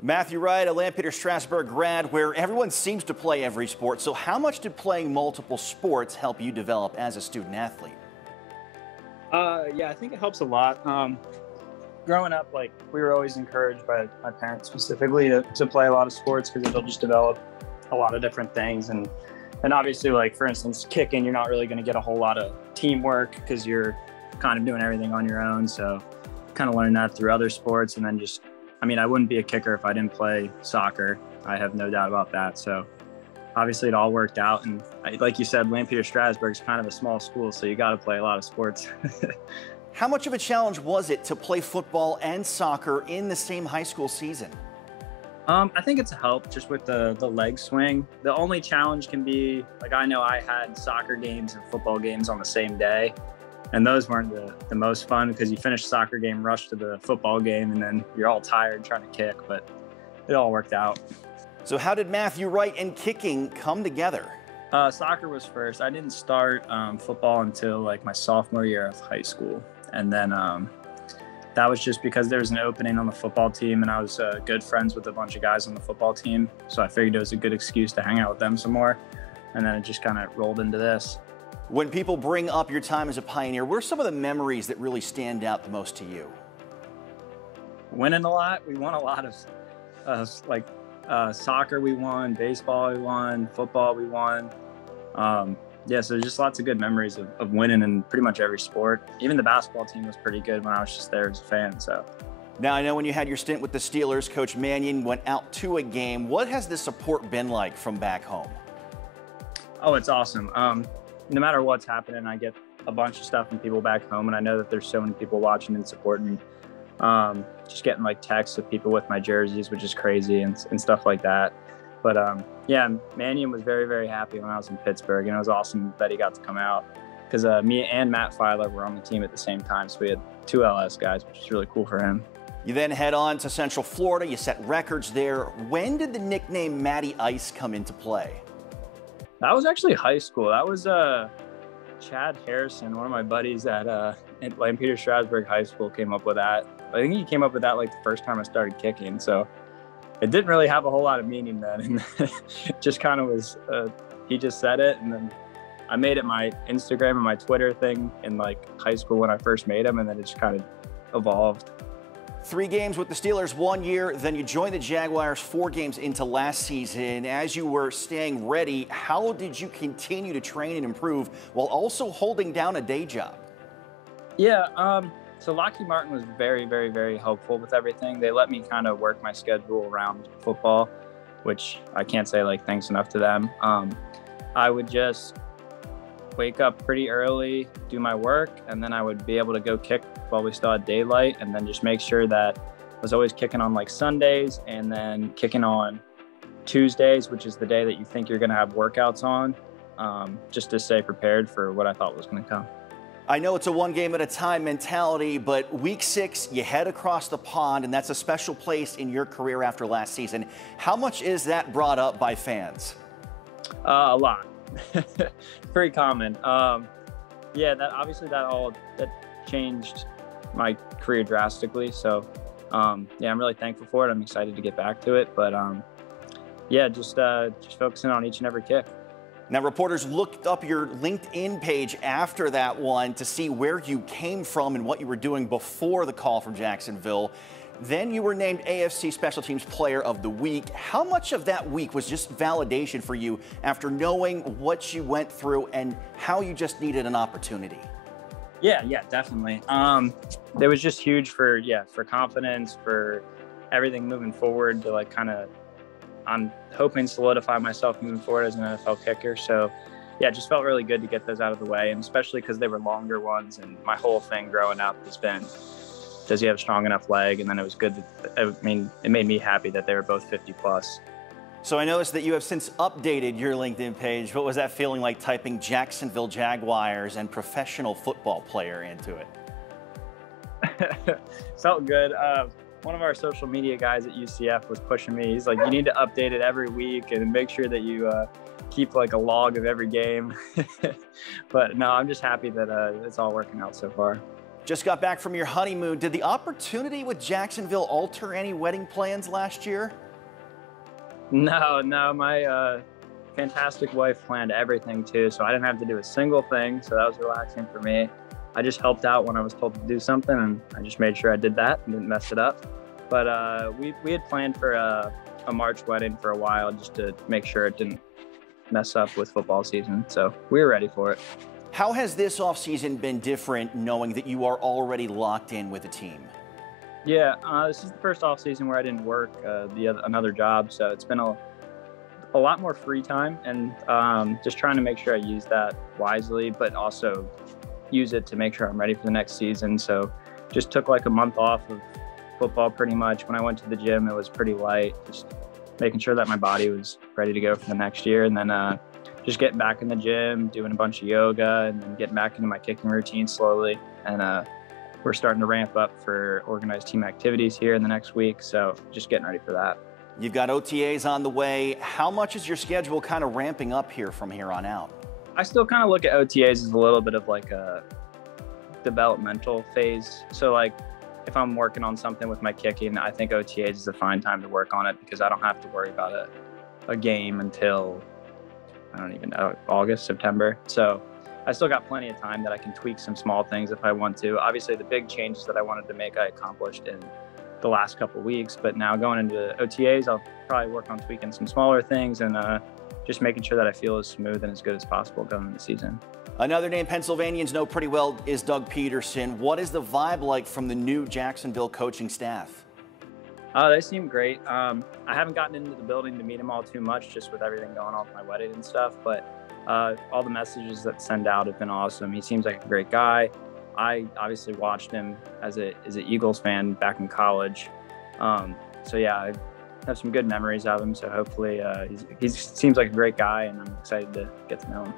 Matthew Wright, a Lampeter-Strasburg grad where everyone seems to play every sport. So how much did playing multiple sports help you develop as a student athlete? Yeah, I think it helps a lot. Growing up, like, we were always encouraged by my parents specifically to play a lot of sports because it'll just develop a lot of different things. And obviously, like, for instance, kicking, you're not really going to get a whole lot of teamwork because you're kind of doing everything on your own. So kind of learning that through other sports. And then just, I mean, I wouldn't be a kicker if I didn't play soccer. I have no doubt about that. So obviously it all worked out. And like you said, Lampeter-Strasburg is kind of a small school, so you got to play a lot of sports. How much of a challenge was it to play football and soccer in the same high school season? I think it's a help just with the leg swing. The only challenge can be, like, I know I had soccer games and football games on the same day, and those weren't the most fun because you finish the soccer game, rush to the football game, and then you're all tired trying to kick, but it all worked out. So how did Matthew Wright and kicking come together? Soccer was first. I didn't start football until like my sophomore year of high school. And then that was just because there was an opening on the football team and I was good friends with a bunch of guys on the football team. So I figured it was a good excuse to hang out with them some more. And then it just kind of rolled into this. When people bring up your time as a Pioneer, what are some of the memories that really stand out the most to you? Winning a lot. We won a lot of soccer we won, baseball we won, football we won. Yeah, so just lots of good memories of winning in pretty much every sport. Even the basketball team was pretty good when I was just there as a fan. So now, I know when you had your stint with the Steelers, Coach Mannion went out to a game. What has the support been like from back home? Oh, it's awesome. No matter what's happening, I get a bunch of stuff from people back home, and I know that there's so many people watching and supporting. Just getting like texts of people with my jerseys, which is crazy, and stuff like that. But yeah, Mannion was very, very happy when I was in Pittsburgh, and it was awesome that he got to come out because me and Matt Filer were on the team at the same time. So we had two LS guys, which is really cool for him. You then head on to Central Florida. You set records there. When did the nickname Matty Ice come into play? That was actually high school. That was Chad Harrison, one of my buddies at Lampeter-Strasburg High School, came up with that. I think he came up with that like the first time I started kicking. So it didn't really have a whole lot of meaning then. And it just kind of was, he just said it. And then I made it my Instagram and my Twitter thing in like high school when I first made them. And then it just kind of evolved. 3 games with the Steelers 1 year, then you joined the Jaguars 4 games into last season. As you were staying ready, how did you continue to train and improve while also holding down a day job? Yeah, so Lockheed Martin was very, very, very helpful with everything. They let me kind of work my schedule around football, which I can't say like thanks enough to them. I would just wake up pretty early, do my work, and then I would be able to go kick while we still had daylight, and then just make sure that I was always kicking on like Sundays and then kicking on Tuesdays, which is the day that you think you're going to have workouts on, just to stay prepared for what I thought was going to come. I know it's a one game at a time mentality, but week 6, you head across the pond, and that's a special place in your career after last season. How much is that brought up by fans? A lot. Pretty common. Yeah, that changed my career drastically. So yeah, I'm really thankful for it. I'm excited to get back to it. But yeah, just focusing on each and every kick. Now, reporters looked up your LinkedIn page after that one to see where you came from and what you were doing before the call from Jacksonville. Then you were named AFC Special Teams Player of the Week. How much of that week was just validation for you after knowing what you went through and how you just needed an opportunity? Yeah, definitely. It was just huge for confidence, for everything moving forward, to like kind of, I'm hoping solidify myself moving forward as an NFL kicker. So yeah, it just felt really good to get those out of the way, and especially because they were longer ones. And my whole thing growing up has been, does he have a strong enough leg? And then it was good it made me happy that they were both 50 plus. So I noticed that you have since updated your LinkedIn page. What was that feeling like typing Jacksonville Jaguars and professional football player into it? Felt good. One of our social media guys at UCF was pushing me. He's like, you need to update it every week and make sure that you keep like a log of every game. But no, I'm just happy that it's all working out so far. Just got back from your honeymoon. Did the opportunity with Jacksonville alter any wedding plans last year? No, my fantastic wife planned everything too, so I didn't have to do a single thing, so that was relaxing for me. I just helped out when I was told to do something, and I just made sure I did that and didn't mess it up. But we had planned for a March wedding for a while just to make sure it didn't mess up with football season, so we were ready for it. How has this offseason been different knowing that you are already locked in with the team? Yeah, this is the first offseason where I didn't work another job, so it's been a lot more free time, and just trying to make sure I use that wisely, but also use it to make sure I'm ready for the next season. So just took like a month off of football pretty much. When I went to the gym, it was pretty light, just making sure that my body was ready to go for the next year, and then just getting back in the gym, doing a bunch of yoga, and then getting back into my kicking routine slowly. And we're starting to ramp up for organized team activities here in the next week, so just getting ready for that. You've got OTAs on the way. How much is your schedule kind of ramping up here from here on out? I still kind of look at OTAs as a little bit of like a developmental phase. So like if I'm working on something with my kicking, I think OTAs is a fine time to work on it because I don't have to worry about a game until, I don't even know, August, September. So I still got plenty of time that I can tweak some small things if I want to. Obviously, the big changes that I wanted to make, I accomplished in the last couple of weeks. But now going into OTAs, I'll probably work on tweaking some smaller things and just making sure that I feel as smooth and as good as possible going into the season. Another name Pennsylvanians know pretty well is Doug Pederson. What is the vibe like from the new Jacksonville coaching staff? They seem great. I haven't gotten into the building to meet them all too much, just with everything going on with my wedding and stuff. But all the messages that send out have been awesome. He seems like a great guy. I obviously watched him as an Eagles fan back in college. So yeah, I have some good memories of him. So hopefully he seems like a great guy, and I'm excited to get to know him.